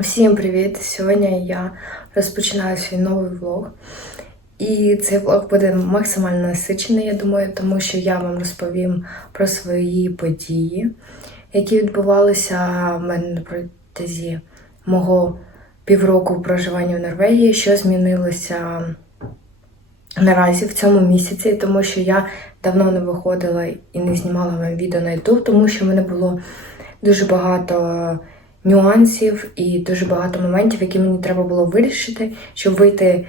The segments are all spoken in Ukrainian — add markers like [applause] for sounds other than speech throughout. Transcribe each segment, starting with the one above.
Всім привіт! Сьогодні я розпочинаю свій новий влог. І цей влог буде максимально насичений, я думаю, тому що я вам розповім про свої події, які відбувалися в мене протязі мого півроку проживання в Норвегії, що змінилося наразі в цьому місяці, тому що я давно не виходила і не знімала вам відео на YouTube, тому що в мене було дуже багато нюансів і дуже багато моментів, які мені треба було вирішити, щоб вийти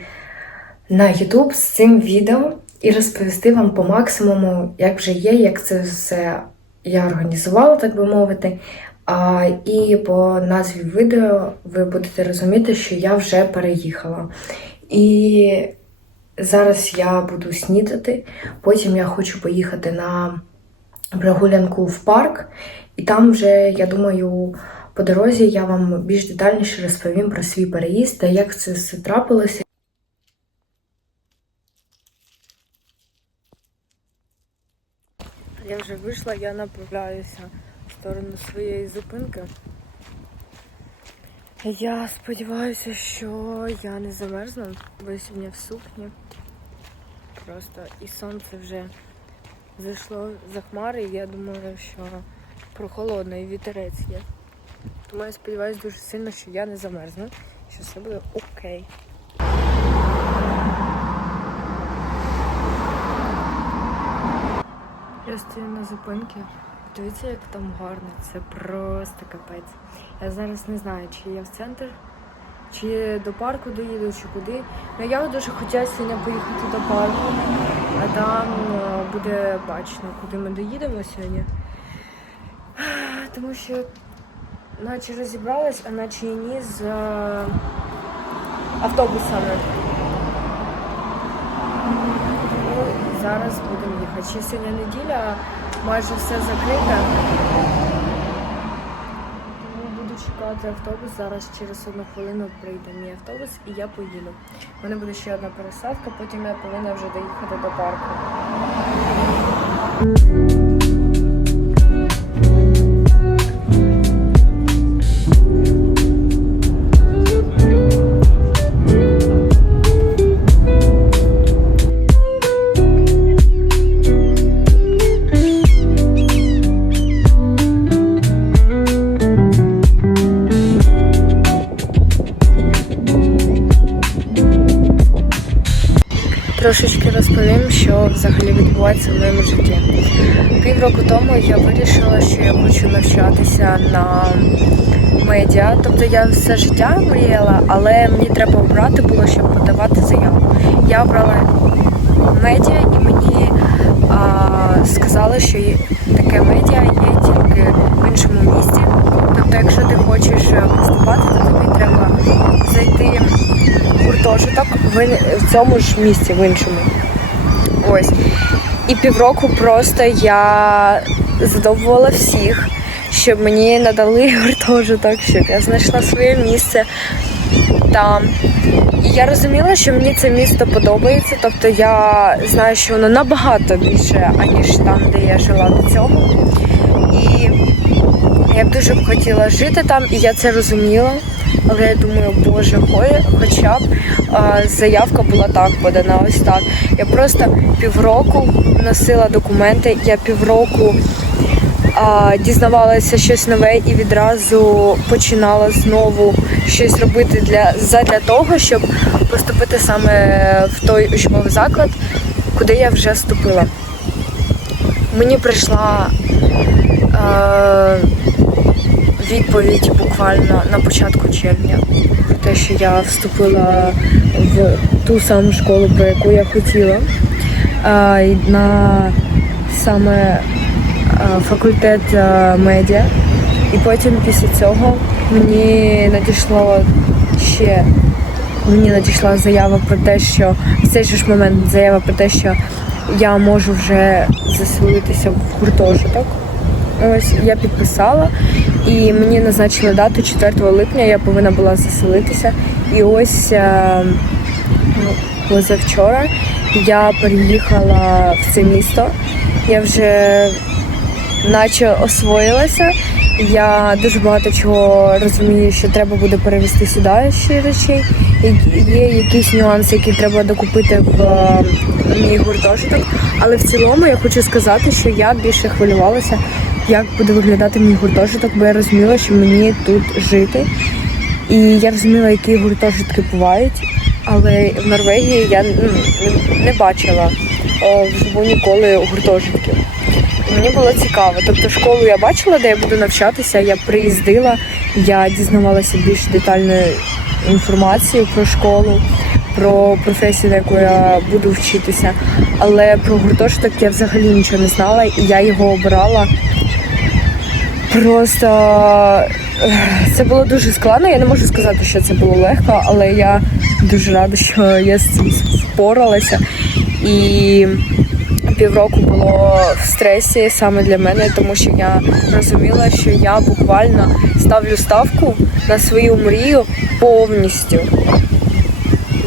на YouTube з цим відео і розповісти вам по максимуму, як вже є, як це все я організувала, так би мовити. А, і по назві відео ви будете розуміти, що я вже переїхала. І зараз я буду снідати, потім я хочу поїхати на прогулянку в парк, і там вже, я думаю, по дорозі я вам більш детальніше розповім про свій переїзд та як це все трапилося. Я вже вийшла, я направляюся в сторону своєї зупинки. Я сподіваюся, що я не замерзну, бо я сьогодні в сукні. Просто і сонце вже зайшло за хмари, і я думаю, що прохолодно і вітерець є. Тому я сподіваюся дуже сильно, що я не замерзну, що все буде окей. Я стою на зупинці. Дивіться, як там гарно. Це просто капець. Я зараз не знаю, чи я в центр, чи до парку доїду, чи куди. Ну я дуже хотіла сьогодні поїхати до парку, а там е, буде бачно, куди ми доїдемо сьогодні. Тому що наче розібралась, а наче і ні з е, автобусами. Ну, зараз будемо їхати. Ще сьогодні неділя, майже все закрите. Буду чекати автобус. Зараз через одну хвилину прийде мій автобус і я поїду. У мене буде ще одна пересадка, потім я повинна вже доїхати до парку. Відбувається в моєму житті. Півроку тому я вирішила, що я хочу навчатися на медіа. Тобто я все життя мріяла, але мені треба обрати було, щоб подавати заяву. Я обрала медіа і мені а, сказали, що таке медіа є тільки в іншому місті. Тобто, якщо ти хочеш поступати, то тобі треба зайти в гуртожиток в цьому ж місці, в іншому. Ось. І півроку просто я задовбувала всіх, щоб мені надали [laughs] гуртожиток, щоб я знайшла своє місце там. І я розуміла, що мені це місто подобається, тобто я знаю, що воно набагато більше, аніж там, де я жила до цього. І я б дуже б хотіла жити там, і я це розуміла. Але я думаю, боже, хоча б а, заявка була так подана, ось так. Я просто півроку носила документи, я півроку а, дізнавалася щось нове і відразу починала знову щось робити для задля того, щоб поступити саме в той учбовий заклад, куди я вже вступила. Мені прийшла е, відповідь буквально на початку червня те, що я вступила в ту саму школу, про яку я хотіла. На саме факультет медіа. І потім після цього мені надійшло ще мені надійшла заява про те, що в цей же ж момент заява про те, що я можу вже заселитися в гуртожиток. Ось я підписала, і мені назначили дату 4 липня. Я повинна була заселитися. І ось е, ну, позавчора я переїхала в це місто. Я вже наче освоїлася. Я дуже багато чого розумію, що треба буде перевести сюди ще речей. Є якісь нюанси, які треба докупити в е, мій гуртожиток. Але в цілому я хочу сказати, що я більше хвилювалася, як буде виглядати мій гуртожиток, бо я розуміла, що мені тут жити. І я розуміла, які гуртожитки бувають. Але в Норвегії я ну, не- бачила вживу ніколи гуртожитків. Мені було цікаво. Тобто школу я бачила, де я буду навчатися. Я приїздила, я дізнавалася більш детальної інформації про школу, про професію, на яку я буду вчитися. Але про гуртожиток я взагалі нічого не знала, і я його обирала. Просто це було дуже складно. Я не можу сказати, що це було легко, але я дуже рада, що я з цим впоралася. І півроку було в стресі саме для мене, тому що я розуміла, що я буквально ставлю ставку на свою мрію повністю.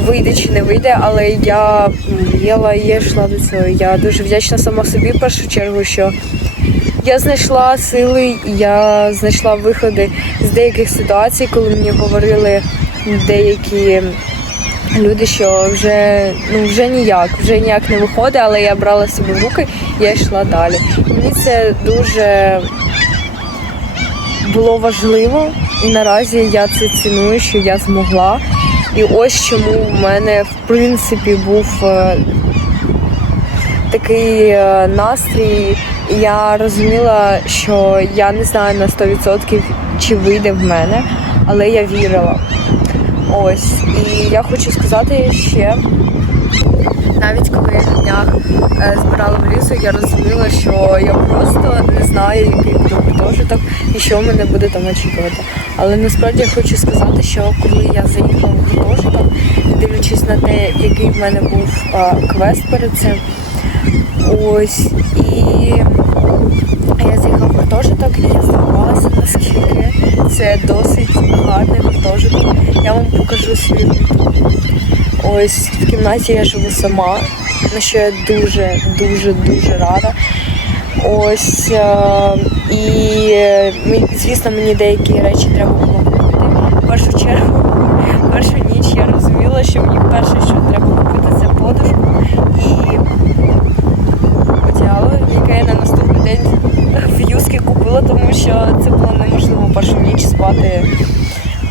Вийде чи не вийде, але я мріяла і йшла до цього. Я дуже вдячна сама собі в першу чергу, що я знайшла сили, я знайшла виходи з деяких ситуацій, коли мені говорили деякі люди, що вже ну вже ніяк, вже ніяк не виходить, але я брала себе в руки, і я йшла далі. Мені це дуже було важливо, і наразі я це ціную, що я змогла. І ось чому в мене в принципі був е, такий е, настрій. Я розуміла, що я не знаю на 100% чи вийде в мене, але я вірила. Ось. І я хочу сказати ще, навіть коли я на днях е, збирала валізу, я розуміла, що я просто не знаю, який буде гуртожиток і що мене буде там очікувати. Але насправді я хочу сказати, що коли я заїхала в гуртожиток, дивлячись на те, який в мене був квест перед цим, ось і я заїхала в гуртожиток і я здивувалася, наскільки це досить гарний гуртожиток. Я вам покажу свій Ось в кімнаті я живу сама, на що я дуже, дуже, дуже рада. Ось е, і звісно, мені деякі речі треба було купити. В першу чергу, першу ніч я розуміла, що мені перше, що треба купити, це подушку і одіяло, яке я на наступний день в юскі купила, тому що це було неможливо першу ніч спати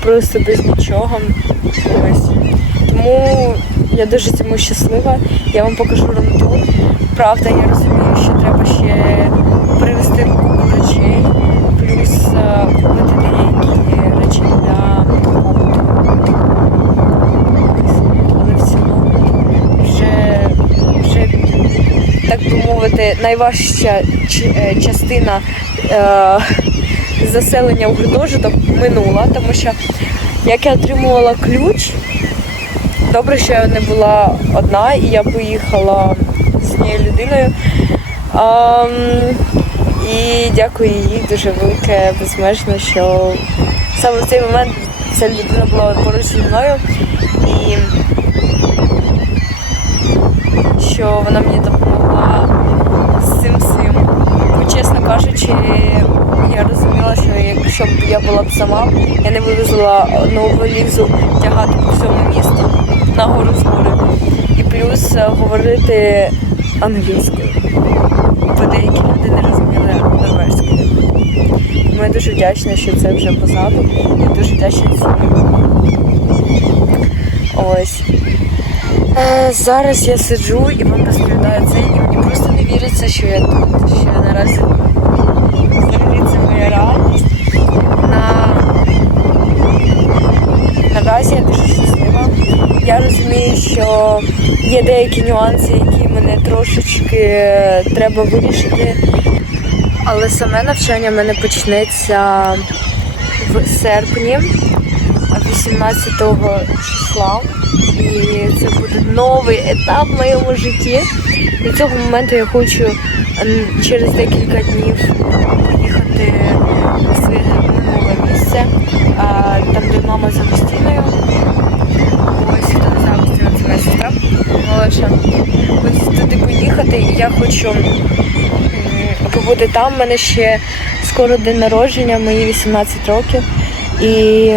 просто без нічого. Ось. Тому я дуже цьому щаслива. Я вам покажу румтур. Правда, я розумію, що треба ще привезти купу речей, плюс е, купити деякі речі для побуту. Але в цілому вже, вже так би мовити, найважча е, частина е, заселення в гуртожиток минула, тому що як я отримувала ключ, добре, що я не була одна і я поїхала з цією людиною. Ам, і дякую їй дуже велике, безмежно, що саме в цей момент ця людина була поруч зі мною і що вона мені допомогла з цим всім. Бо, чесно кажучи, я розуміла, що якщо б я була б сама, я не вивезла нову лізу тягати по всьому місту на гору з гори. І плюс е, говорити англійською. Бо деякі люди не розуміли норвезькою. Я дуже вдячна, що це вже позаду. Я дуже вдячна цій. Ось. Е, зараз я сиджу і вам розповідаю це, і мені просто не віриться, що я тут, що я наразі моя реальність. На... Наразі я дуже щаслива. Я розумію, що є деякі нюанси, які мене трошечки е, треба вирішити. Але саме навчання в мене почнеться в серпні, 18 числа. І це буде новий етап в моєму житті. До цього моменту я хочу через декілька днів там. У мене ще скоро день народження, мої 18 років. І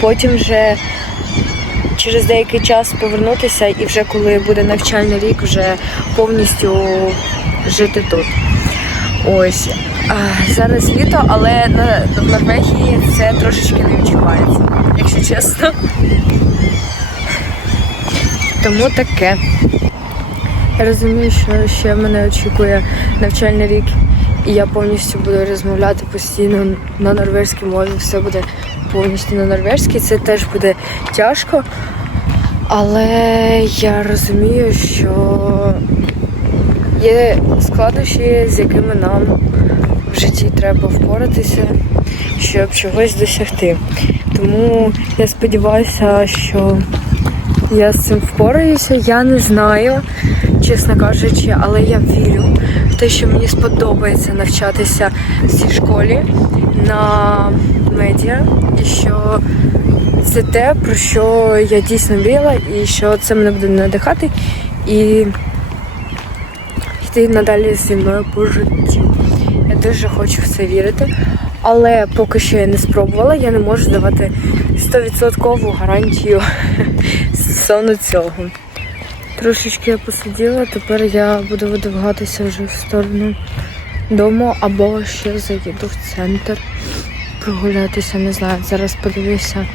потім вже через деякий час повернутися і вже коли буде навчальний рік, вже повністю жити тут. Ось. Зараз літо, але на, в Норвегії це трошечки не відчувається, якщо чесно. Тому таке. Я розумію, що ще мене очікує навчальний рік, і я повністю буду розмовляти постійно на норвезькій мові. Все буде повністю на норвезькій. Це теж буде тяжко. Але я розумію, що є складнощі, з якими нам в житті треба впоратися, щоб чогось досягти. Тому я сподіваюся, що я з цим впораюся. Я не знаю, чесно кажучи, але я вірю те, що мені сподобається навчатися в цій школі на медіа, і що це те, про що я дійсно мріяла, і що це мене буде надихати і йти надалі зі мною по житті. Я дуже хочу в це вірити. Але поки що я не спробувала, я не можу давати 100% гарантію [laughs] стосовно цього. Трошечки я посиділа, тепер я буду видвигатися вже в сторону дому або ще заїду в центр прогулятися, не знаю. Зараз подивлюся,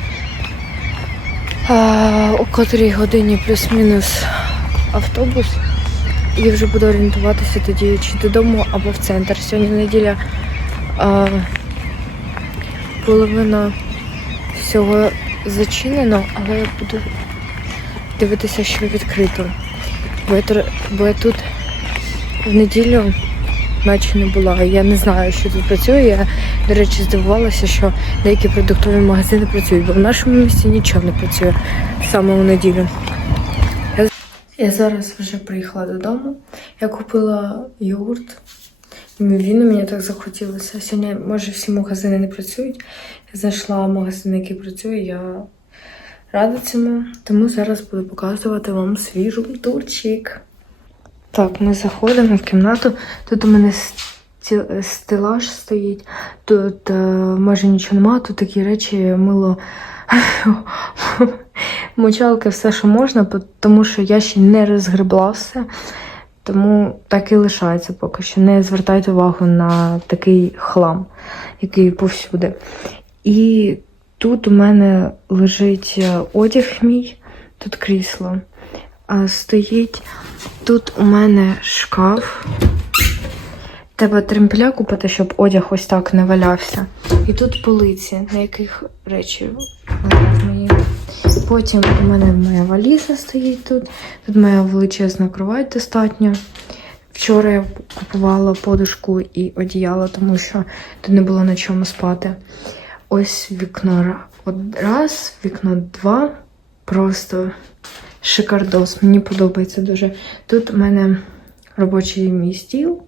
у котрій годині плюс-мінус автобус. І вже буду орієнтуватися тоді чи додому або в центр. Сьогодні неділя а, половина всього зачинено, але я буду дивитися, що відкрито. Бо я, тут в неділю наче не була. Я не знаю, що тут працює. Я, до речі, здивувалася, що деякі продуктові магазини працюють, бо в нашому місті нічого не працює саме у неділю. Я, я зараз вже приїхала додому. Я купила йогурт. Він мені так захотілося. Сьогодні, може, всі магазини не працюють. Я знайшла магазин, який працює. Я рада цьому. Тому зараз буду показувати вам свій турчик. Так, ми заходимо в кімнату. Тут у мене стелаж стоїть. Тут е, майже нічого немає, тут такі речі, мило. [laughs] Мочалки, все, що можна, тому що я ще не розгребла все. Тому так і лишається поки що. Не звертайте увагу на такий хлам, який повсюди. І тут у мене лежить е, одяг мій, тут крісло. Стоїть. Тут у мене шкаф. Треба тремпеля купити, щоб одяг ось так не валявся. І тут полиці, на яких речі мої. Потім у мене моя валіза стоїть тут. Тут моя величезна кровать достатньо. Вчора я купувала подушку і одіяло, тому що тут не було на чому спати. Ось вікно ра- раз, вікно два. Просто шикардос. Мені подобається дуже. Тут у мене робочий мій стіл.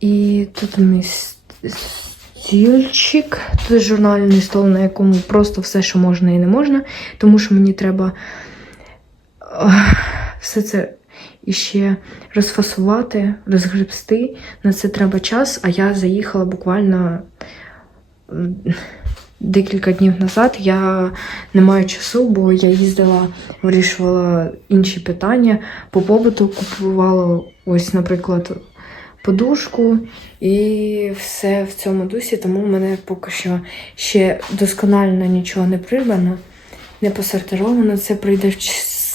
І тут мій стільчик. Тут журнальний стол, на якому просто все, що можна і не можна. Тому що мені треба все це іще розфасувати, розгребсти. На це треба час, а я заїхала буквально декілька днів назад. Я не маю часу, бо я їздила, вирішувала інші питання по побуту, купувала ось, наприклад, подушку і все в цьому дусі, тому в мене поки що ще досконально нічого не прибрано, не посортировано. Це прийде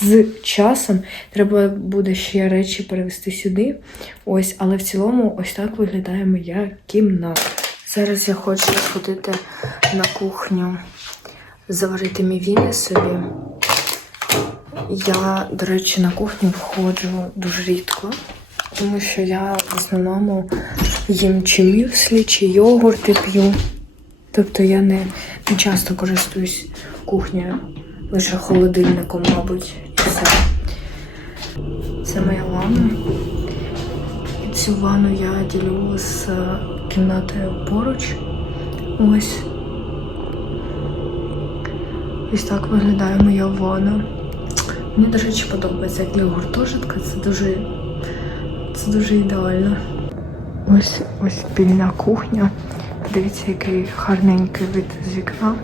з часом. Треба буде ще речі перевести сюди. Ось, але в цілому ось так виглядає моя кімната. Зараз я хочу сходити на кухню, заварити мівіни собі. Я, до речі, на кухню входжу дуже рідко, тому що я в основному їм чи мюслі, чи йогурти п'ю. Тобто я не, не часто користуюсь кухнею, лише холодильником, мабуть, все. Це моя ванна. Цю ванну я ділю з е, кімнатою поруч. Ось. Ось так виглядає моя ванна. Мені, до речі, подобається, як для гуртожитка. Це дуже, це дуже ідеально. Ось ось спільна кухня. Дивіться, який гарненький вид з вікна.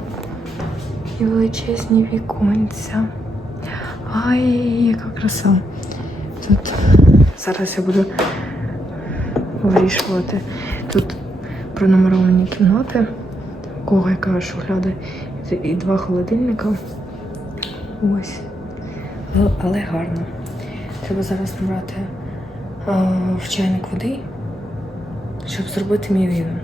І величезні віконця. Ай, яка краса. Тут зараз я буду вирішувати. Тут пронумеровані кімнати, у кого яка шухляда, і два холодильника. Ось. Але гарно. Треба зараз набрати в чайник води, щоб зробити мій вівен.